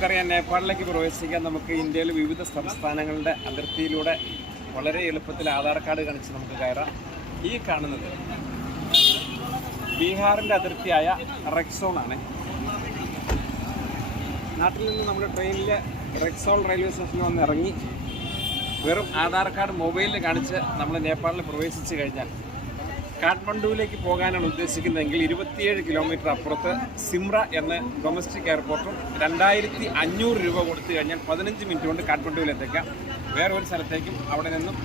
നമുക്കറിയാം നേപ്പാളിലേക്ക് പ്രവേശിക്കാൻ നമുക്ക് ഇന്ത്യയിലെ വിവിധ സംസ്ഥാനങ്ങളുടെ അതിർത്തിയിലൂടെ വളരെ എളുപ്പത്തിൽ ആധാർ കാർഡ് കാണിച്ച് നമുക്ക് കയറാം. ഈ കാണുന്നത് ബീഹാറിന്റെ അതിർത്തിയായ റെക്സോൺ ആണ് നാട്ടിൽ നിന്ന് നമ്മൾ ട്രെയിനിൽ റെക്സോൾ റെയിൽവേ സ്റ്റേഷനിൽ വന്ന് ഇറങ്ങി വെറും ആധാർ കാർഡ് മൊബൈലിൽ കാണിച്ച് നമ്മൾ നേപ്പാളിൽ പ്രവേശിച്ച് കഴിഞ്ഞാൽ കാഠ്മണ്ഡുവിലേക്ക് പോകാനാണ് ഉദ്ദേശിക്കുന്നതെങ്കിൽ ഇരുപത്തിയേഴ് കിലോമീറ്റർ അപ്പുറത്ത് സിംറ എന്ന ഡൊമസ്റ്റിക് എയർപോർട്ടും രണ്ടായിരത്തി അഞ്ഞൂറ് രൂപ കൊടുത്തു കഴിഞ്ഞാൽ പതിനഞ്ച് മിനിറ്റ് കൊണ്ട് കാഠ്മണ്ഡുവിലെത്തിക്കാം. വേറെ ഒരു സ്ഥലത്തേക്കും അവിടെ നിന്നും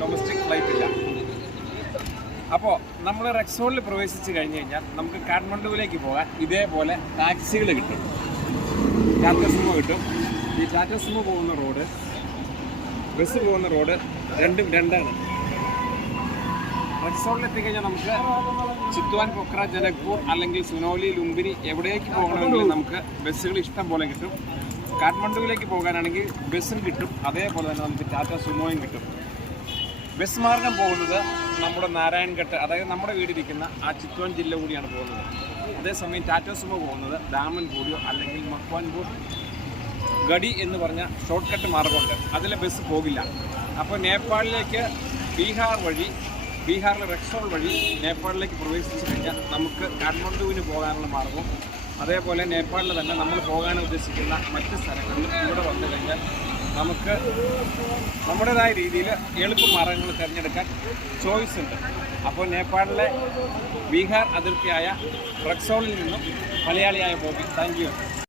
ഡൊമസ്റ്റിക് ഫ്ലൈറ്റ് ഇല്ല. അപ്പോൾ നമ്മൾ റെക്സോണിൽ പ്രവേശിച്ച് കഴിഞ്ഞ് കഴിഞ്ഞാൽ നമുക്ക് കാഠ്മണ്ഡുവിലേക്ക് പോകാൻ ഇതേപോലെ ടാക്സികൾ കിട്ടും. ടാറ്റ സുമോ കിട്ടും. ഈ ടാറ്റ സുമോ പോകുന്ന റോഡ് ബസ് പോകുന്ന റോഡ് രണ്ടും രണ്ടാണ്. എത്തിക്കഴിഞ്ഞാൽ നമുക്ക് ചിത്വാൻ പൊക്ര ജനക്പൂർ അല്ലെങ്കിൽ സുനോലി ലുംബിനി എവിടേക്ക് പോകണമെങ്കിലും നമുക്ക് ബസ്സുകൾ ഇഷ്ടം പോലെ കിട്ടും. കാഠ്മണ്ഡുവിലേക്ക് പോകാനാണെങ്കിൽ ബസ്സും കിട്ടും. അതേപോലെ തന്നെ നമുക്ക് ടാറ്റ സുമോയും കിട്ടും. ബസ് മാർഗം പോകുന്നത് നമ്മുടെ നാരായൺഘട്ട് അതായത് നമ്മുടെ വീടിരിക്കുന്ന ആ ചിത്വാൻ ജില്ല കൂടിയാണ് പോകുന്നത്. അതേസമയം ടാറ്റ സുമോ പോകുന്നത് ദാമൻപൂരിയോ അല്ലെങ്കിൽ മക്വാൻപൂർ ഗഡി എന്ന് പറഞ്ഞ ഷോർട്ട് കട്ട് മാർഗമുണ്ട്. അതിലെ ബസ് പോകില്ല. അപ്പോൾ നേപ്പാളിലേക്ക് ബീഹാർ വഴി ബീഹാറിലെ റെക്സോൾ വഴി നേപ്പാളിലേക്ക് പ്രവേശിച്ചു കഴിഞ്ഞാൽ നമുക്ക് കാഠ്മണ്ഡുവിന് പോകാനുള്ള മാർഗവും അതേപോലെ നേപ്പാളിൽ തന്നെ നമ്മൾ പോകാൻ ഉദ്ദേശിക്കുന്ന മറ്റ് സ്ഥലങ്ങളിലും ഇവിടെ വന്നു കഴിഞ്ഞാൽ നമുക്ക് നമ്മുടേതായ രീതിയിൽ എളുപ്പ മാർഗങ്ങൾ തിരഞ്ഞെടുക്കാൻ ചോയ്സ് ഉണ്ട്. അപ്പോൾ നേപ്പാളിലെ ബീഹാർ അതിർത്തിയായ റെക്സോളിൽ നിന്നും മലയാളിയായ ബോബി താങ്ക്